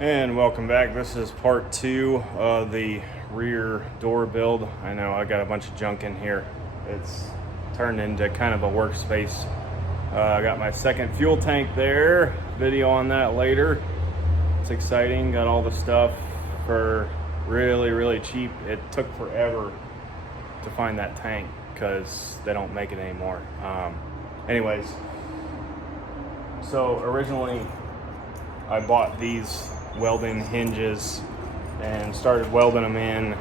And welcome back. This is part 2 of the rear door build. I know I got a bunch of junk in here. It's turned into kind of a workspace. I got my second fuel tank there. Video on that later. It's exciting. Got all the stuff for really cheap. It took forever to find that tank because they don't make it anymore. Anyways, so originally I bought these welding hinges and started welding them in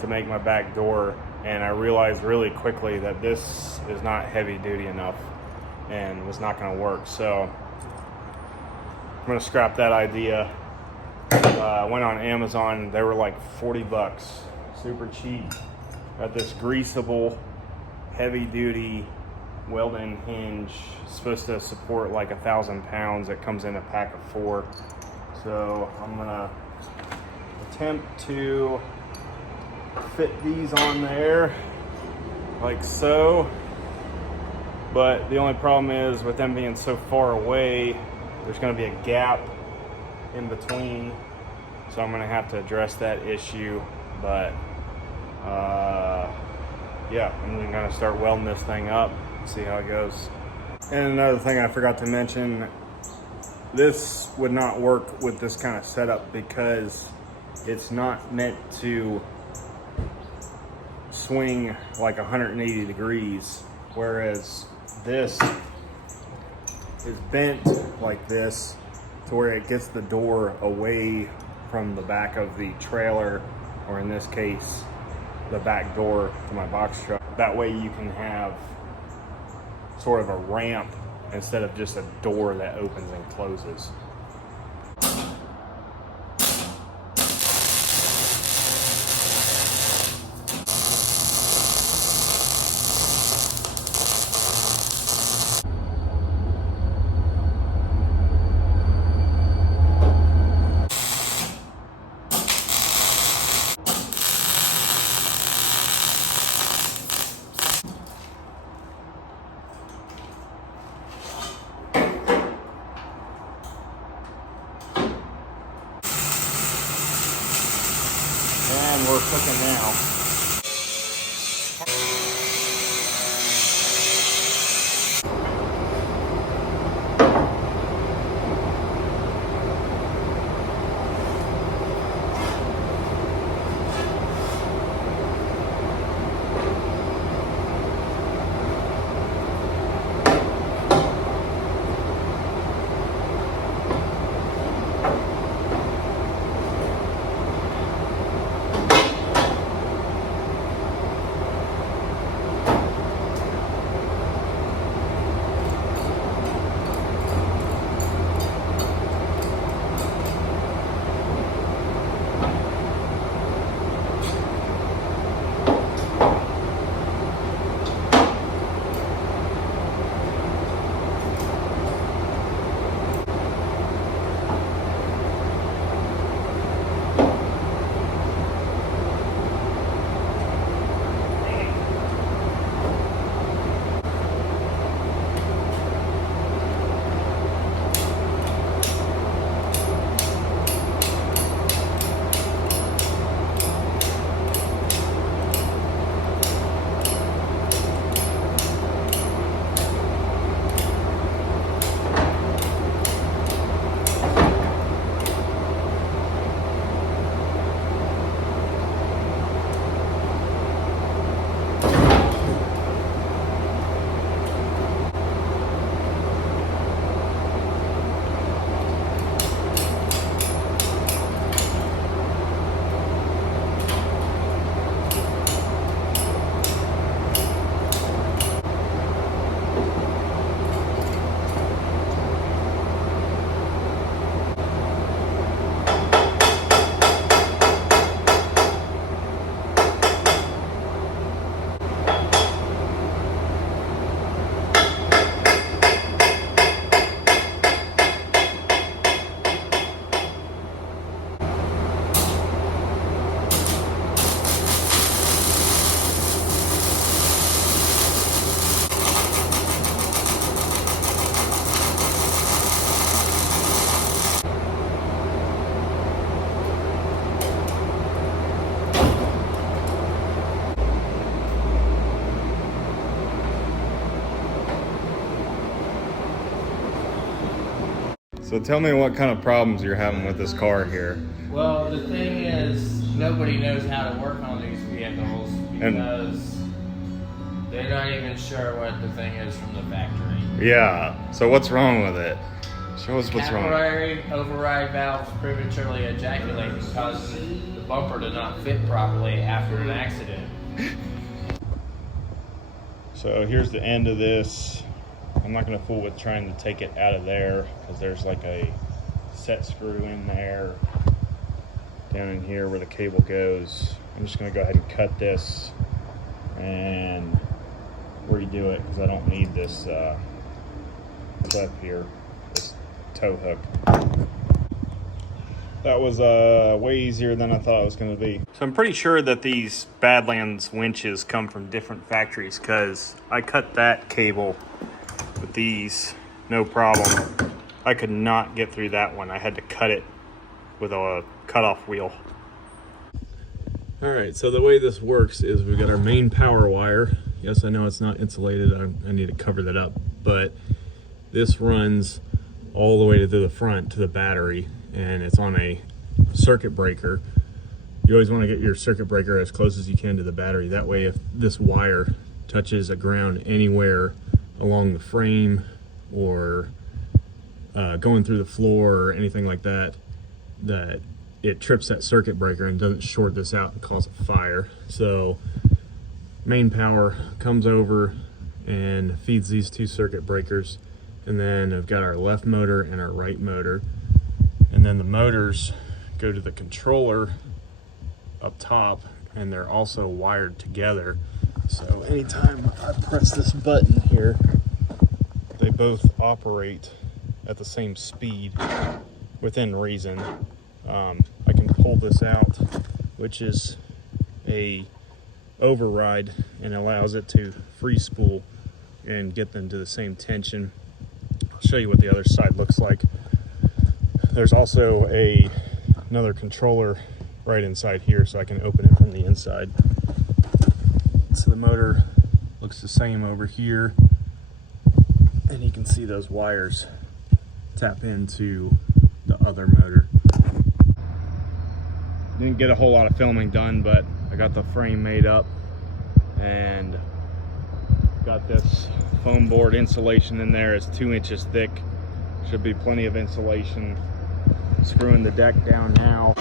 to make my back door, and I realized really quickly that this is not heavy duty enough and was not going to work. So I'm going to scrap that idea. I went on Amazon. They were like 40 bucks, super cheap. Got this greasable heavy duty welding hinge, supposed to support like 1,000 pounds. It comes in a pack of 4. So I'm gonna attempt to fit these on there like so, but the only problem is with them being so far away, there's gonna be a gap in between, so I'm gonna have to address that issue. But yeah, I'm gonna start welding this thing up, see how it goes. And another thing I forgot to mention, this would not work with this kind of setup because it's not meant to swing like 180 degrees, whereas this is bent like this to where it gets the door away from the back of the trailer, or in this case, the back door to my box truck. That way you can have sort of a ramp instead of just a door that opens and closes. And we're cooking now. So tell me what kind of problems you're having with this car here. Well, the thing is, nobody knows how to work on these vehicles because they're not even sure what the thing is from the factory. Yeah, so what's wrong with it? Show us what's wrong. Capillary override valves prematurely ejaculate and cause the bumper to not fit properly after an accident. So here's the end of this. I'm not going to fool with trying to take it out of there because there's like a set screw in there down in here where the cable goes. I'm just going to go ahead and cut this and redo it because I don't need this clip here, this tow hook. That was way easier than I thought it was going to be. So I'm pretty sure that these Badlands winches come from different factories because I cut that cable with these, no problem. I could not get through that one. I had to cut it with a cutoff wheel. All right, so the way this works is we've got our main power wire. Yes, I know it's not insulated. I need to cover that up, but this runs all the way to the front to the battery, and it's on a circuit breaker. You always want to get your circuit breaker as close as you can to the battery. That way, if this wire touches a ground anywhere along the frame or going through the floor or anything like that, that it trips that circuit breaker and doesn't short this out and cause a fire. So main power comes over and feeds these two circuit breakers, and then I've got our left motor and our right motor, and then the motors go to the controller up top, and they're also wired together. So anytime I press this button here, they both operate at the same speed within reason. I can pull this out, which is a override, and allows it to free spool and get them to the same tension. I'll show you what the other side looks like. There's also another controller right inside here, so I can open it from the inside. So the motor looks the same over here, and you can see those wires tap into the other motor. Didn't get a whole lot of filming done, but I got the frame made up and got this foam board insulation in there. It's 2 inches thick. Should be plenty of insulation. Screwing the deck down now.